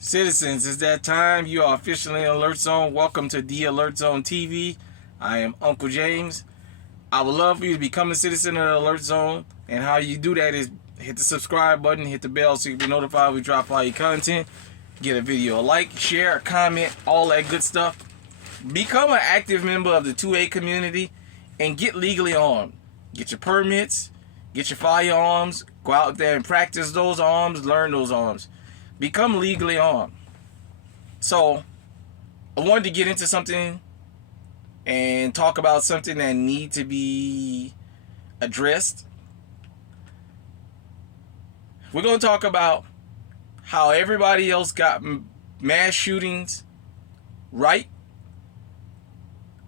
Citizens, it's that time. You are officially in Alert Zone. Welcome to the Alert Zone TV. I am Uncle James. I would love for you to become a citizen of the Alert Zone. And how you do that is hit the subscribe button, hit the bell so you can be notified when we drop all your content. Get a video a like, share, a comment, all that good stuff. Become an active member of the 2A community and get legally armed. Get your permits, get your firearms, go out there and practice those arms, learn those arms. Become legally armed. So, I wanted to get into something and talk about something that need to be addressed. We're going to talk about how everybody else got mass shootings right,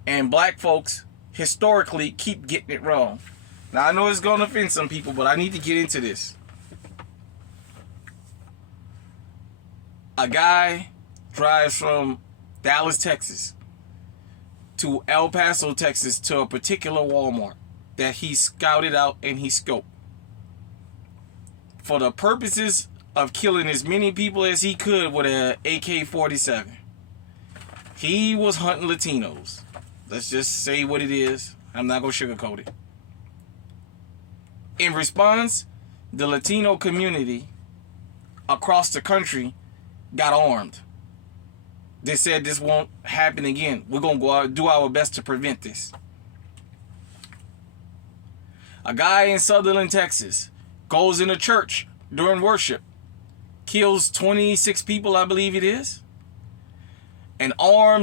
and black folks historically keep getting it wrong. Now, I know it's going to offend some people, but I need to get into this. A guy drives from Dallas, Texas to El Paso, Texas to a particular Walmart that he scouted out and he scoped for the purposes of killing as many people as he could with an AK-47. He was hunting Latinos. Let's just say what it is. I'm not going to sugarcoat it. In response, the Latino community across the country got armed. They said this won't happen again. We're going to go out and do our best to prevent this. A guy in Sutherland, Texas goes in a church during worship, kills 26 people, I believe it is. An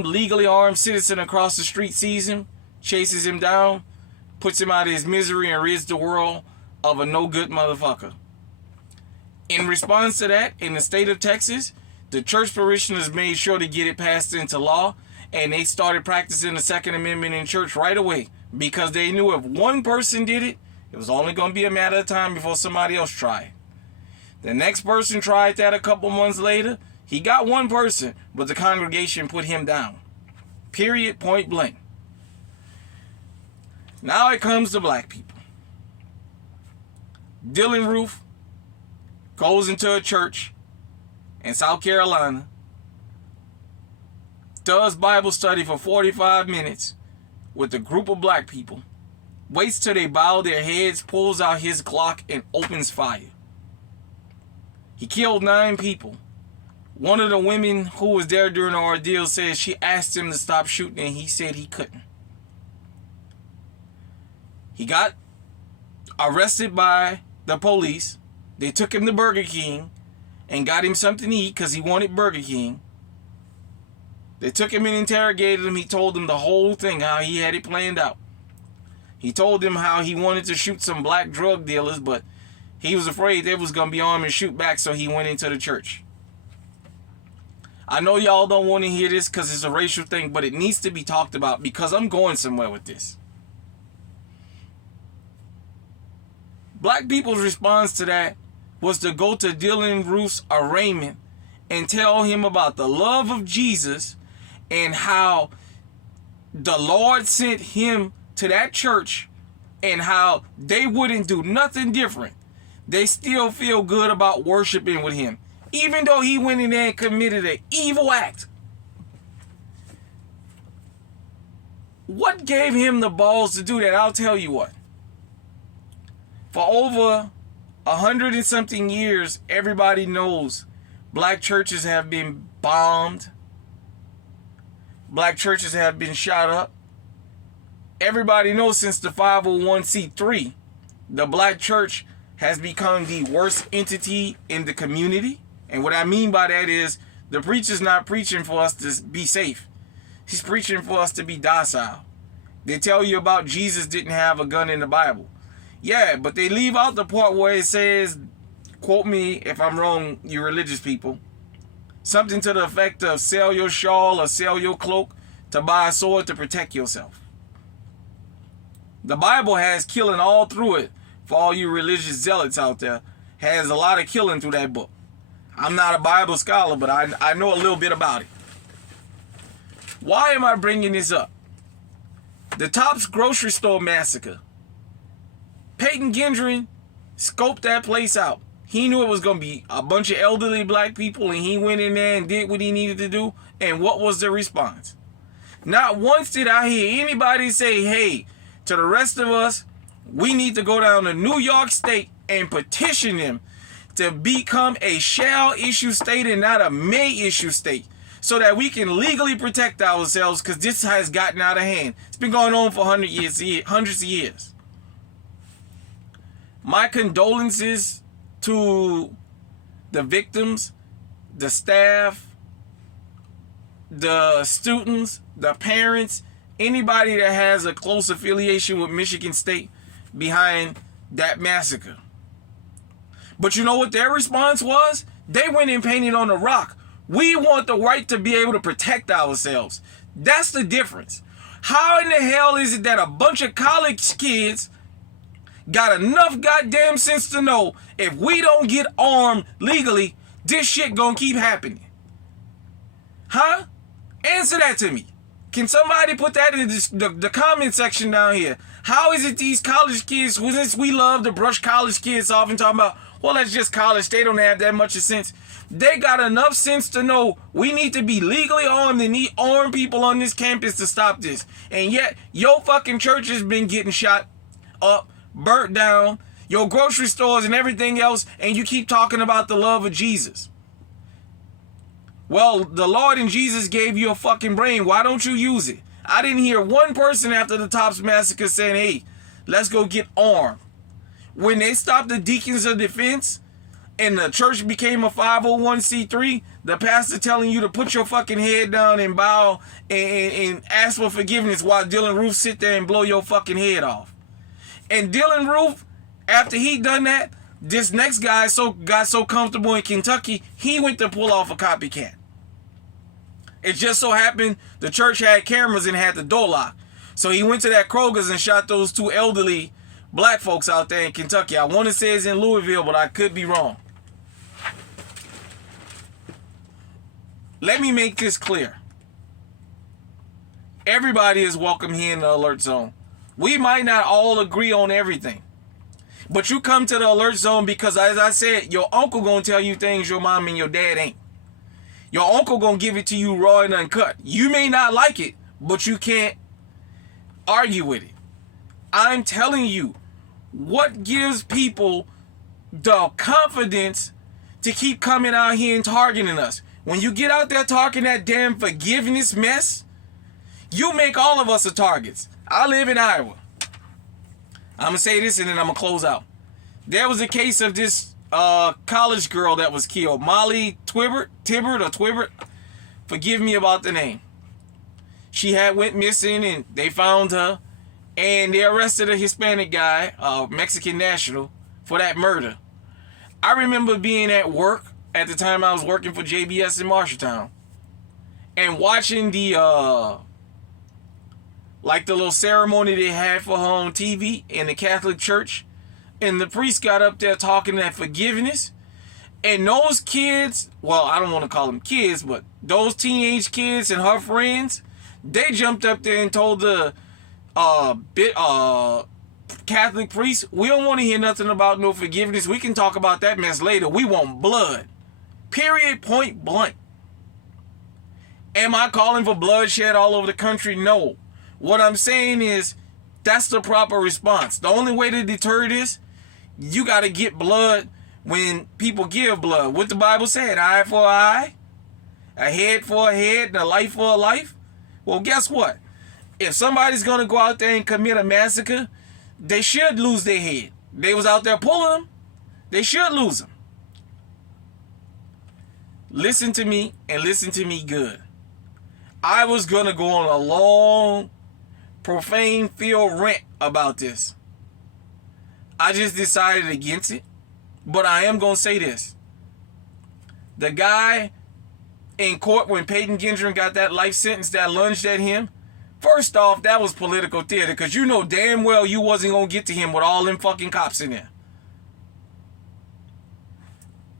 legally armed citizen across the street sees him, chases him down, puts him out of his misery and rids the world of a no-good motherfucker. In response to that, in the state of Texas, the church parishioners made sure to get it passed into law, and they started practicing the Second Amendment in church right away because they knew if one person did it, it was only going to be a matter of time before somebody else tried. The next person tried that a couple months later. He got one person, but the congregation put him down. Period, point blank. Now it comes to black people. Dylan Roof goes into a church in South Carolina, does Bible study for 45 minutes with a group of black people, waits till they bow their heads, pulls out his Glock, and opens fire. He killed 9 people. One of the women who was there during the ordeal says she asked him to stop shooting, and he said he couldn't. He got arrested by the police. They took him to Burger King and got him something to eat because he wanted Burger King. They took him and interrogated him. He told them the whole thing, how he had it planned out. He told them how he wanted to shoot some black drug dealers, but he was afraid they was going to be armed and shoot back, so he went into the church. I know y'all don't want to hear this because it's a racial thing, but it needs to be talked about because I'm going somewhere with this. Black people's response to that was to go to Dylan Roof's arraignment and tell him about the love of Jesus and how the Lord sent him to that church and how they wouldn't do nothing different. They still feel good about worshiping with him, even though he went in there and committed an evil act. What gave him the balls to do that? I'll tell you what. For over 100 and something years, everybody knows black churches have been bombed. Black churches have been shot up. Everybody knows since the 501c3, the black church has become the worst entity in the community. And what I mean by that is the preacher's not preaching for us to be safe. He's preaching for us to be docile. They tell you about Jesus didn't have a gun in the Bible. Yeah, but they leave out the part where it says, quote me if I'm wrong, you religious people, something to the effect of sell your shawl or sell your cloak to buy a sword to protect yourself. The Bible has killing all through it. For all you religious zealots out there, has a lot of killing through that book. I'm not a Bible scholar, but I know a little bit about it. Why am I bringing this up? The Tops grocery store massacre. Peyton Gendron scoped that place out. He knew it was going to be a bunch of elderly black people, and he went in there and did what he needed to do. And what was the response? Not once did I hear anybody say, hey, to the rest of us, we need to go down to New York State and petition them to become a shall issue state and not a may issue state, so that we can legally protect ourselves, because this has gotten out of hand. It's been going on for hundreds of years. My condolences to the victims, the staff, the students, the parents, anybody that has a close affiliation with Michigan State behind that massacre. But you know what their response was? They went and painted on the rock. We want the right to be able to protect ourselves. That's the difference. How in the hell is it that a bunch of college kids got enough goddamn sense to know if we don't get armed legally, this shit gonna keep happening? Huh? Answer that to me. Can somebody put that in the comment section down here? How is it these college kids, since we love to brush college kids off and talking about, well, that's just college, they don't have that much of sense. They got enough sense to know we need to be legally armed and need armed people on this campus to stop this. And yet, your fucking church has been getting shot up, burnt down, your grocery stores and everything else, and you keep talking about the love of Jesus. Well, the Lord and Jesus gave you a fucking brain. Why don't you use it? I didn't hear one person after the Tops massacre saying, hey, let's go get armed. When they stopped the Deacons of Defense and the church became a 501c3, the pastor telling you to put your fucking head down and bow and ask for forgiveness while Dylan Roof sit there and blow your fucking head off. And Dylan Roof, after he done that, this next guy got so comfortable in Kentucky, he went to pull off a copycat. It just so happened the church had cameras and had the door locked. So he went to that Kroger's and shot those two elderly black folks out there in Kentucky. I want to say it's in Louisville, but I could be wrong. Let me make this clear. Everybody is welcome here in the Alert Zone. We might not all agree on everything, but you come to the Alert Zone because, as I said, your uncle gonna tell you things your mom and your dad ain't. Your uncle gonna give it to you raw and uncut. You may not like it, but you can't argue with it. I'm telling you, what gives people the confidence to keep coming out here and targeting us? When you get out there talking that damn forgiveness mess, you make all of us a targets. I live in Iowa. I'm going to say this and then I'm going to close out. There was a case of this college girl that was killed. Molly Tibbert. Forgive me about the name. She had went missing and they found her. And they arrested a Hispanic guy, a Mexican national, for that murder. I remember being at work at the time I was working for JBS in Marshalltown and watching the little ceremony they had for her on TV in the Catholic Church. And the priest got up there talking that forgiveness. And those kids, well, I don't want to call them kids, but those teenage kids and her friends, they jumped up there and told the Catholic priest, we don't want to hear nothing about no forgiveness. We can talk about that mess later. We want blood. Period, point blank. Am I calling for bloodshed all over the country? No. What I'm saying is that's the proper response. The only way to deter this, you got to get blood when people give blood. What the Bible said, eye for an eye, a head for a head, and a life for a life. Well, guess what? If somebody's going to go out there and commit a massacre, they should lose their head. They was out there pulling them. They should lose them. Listen to me and listen to me good. I was going to go on a long, profane field rant about this. I just decided against it. But I am going to say this. The guy in court when Peyton Gendron got that life sentence that lunged at him, first off, that was political theater because you know damn well you wasn't going to get to him with all them fucking cops in there.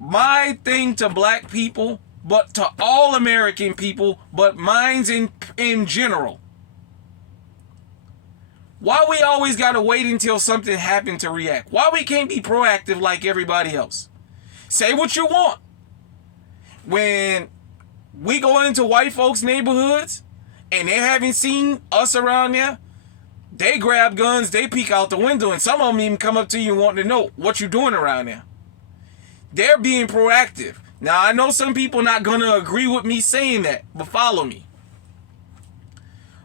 My thing to black people, but to all American people, but mine's in general. Why we always got to wait until something happened to react? Why we can't be proactive like everybody else? Say what you want. When we go into white folks' neighborhoods and they haven't seen us around there, they grab guns, they peek out the window, and some of them even come up to you and want to know what you're doing around there. They're being proactive. Now, I know some people not going to agree with me saying that, but follow me.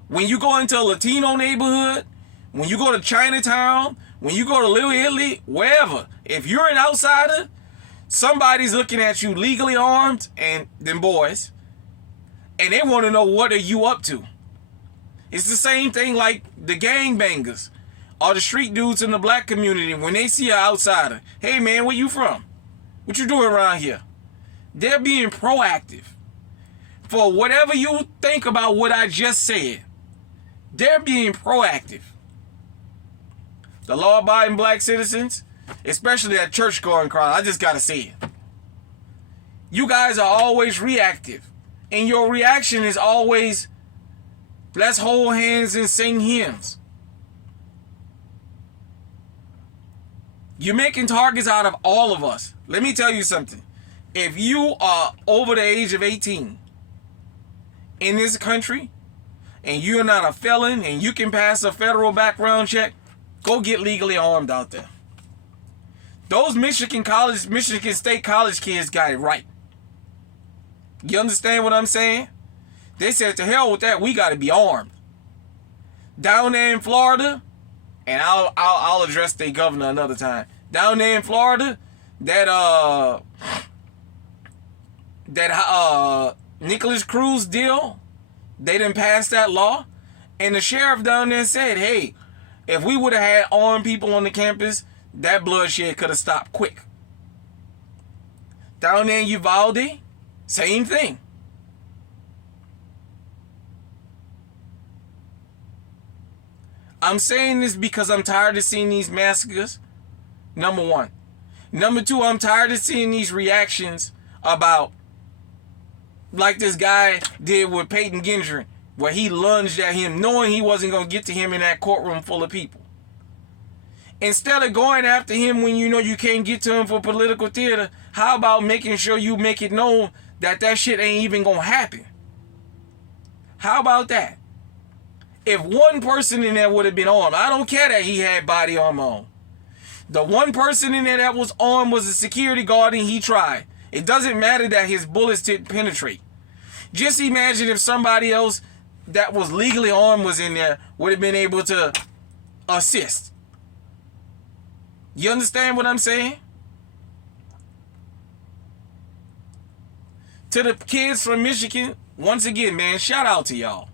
When you go into a Latino neighborhood, when you go to Chinatown, when you go to Little Italy, wherever, if you're an outsider, somebody's looking at you legally armed, and them boys, and they want to know what are you up to. It's the same thing like the gangbangers or the street dudes in the black community. When they see an outsider, hey man, where you from? What you doing around here? They're being proactive. For whatever you think about what I just said, they're being proactive. The law-abiding black citizens, especially that church-going crowd, I just gotta say it. You guys are always reactive. And your reaction is always, let's hold hands and sing hymns. You're making targets out of all of us. Let me tell you something. If you are over the age of 18 in this country, and you're not a felon, and you can pass a federal background check, go get legally armed out there. Those Michigan State College kids got it right. You understand what I'm saying? They said, to hell with that, we got to be armed. Down there in Florida, and I'll address the governor another time. Down there in Florida, that Nicholas Cruz deal, they didn't pass that law, and the sheriff down there said, hey, if we would have had armed people on the campus, that bloodshed could have stopped quick. Down there in Uvalde, same thing. I'm saying this because I'm tired of seeing these massacres, number one. Number two, I'm tired of seeing these reactions about, like this guy did with Peyton Gendron, where he lunged at him knowing he wasn't going to get to him in that courtroom full of people. Instead of going after him when you know you can't get to him for political theater, how about making sure you make it known that that shit ain't even going to happen? How about that? If one person in there would have been armed, I don't care that he had body armor on. The one person in there that was armed was a security guard, and he tried. It doesn't matter that his bullets didn't penetrate. Just imagine if somebody else that was legally armed was in there, would have been able to assist. You understand what I'm saying? To the kids from Michigan, once again, man, shout out to y'all.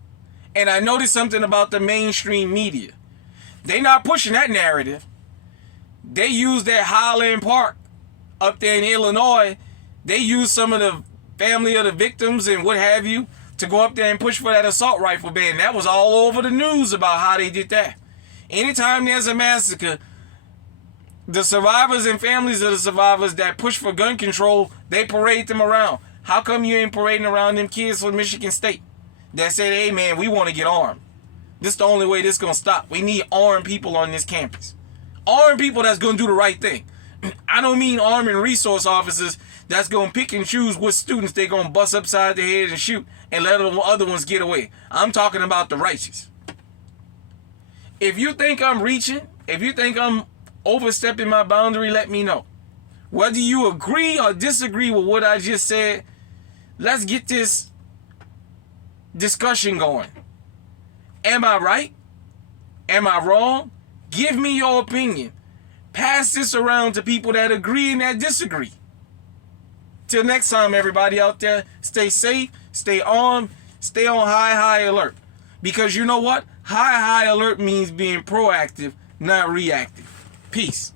And I noticed something about the mainstream media. They not pushing that narrative. They use that Highland Park up there in Illinois. They use some of the family of the victims and what have you to go up there and push for that assault rifle ban. That was all over the news about how they did that. Anytime there's a massacre, the survivors and families of the survivors that push for gun control, they parade them around. How come you ain't parading around them kids from Michigan State that said, hey man, we want to get armed? This is the only way this is going to stop. We need armed people on this campus. Armed people that's going to do the right thing. I don't mean arming resource officers that's going to pick and choose what students they're going to bust upside the head and shoot and let the other ones get away. I'm talking about the righteous. If you think I'm reaching, if you think I'm overstepping my boundary, let me know. Whether you agree or disagree with what I just said, let's get this discussion going. Am I right? Am I wrong? Give me your opinion. Pass this around to people that agree and that disagree. Till next time, everybody out there, stay safe, stay armed, stay on high alert. Because you know what? High alert means being proactive, not reactive. Peace.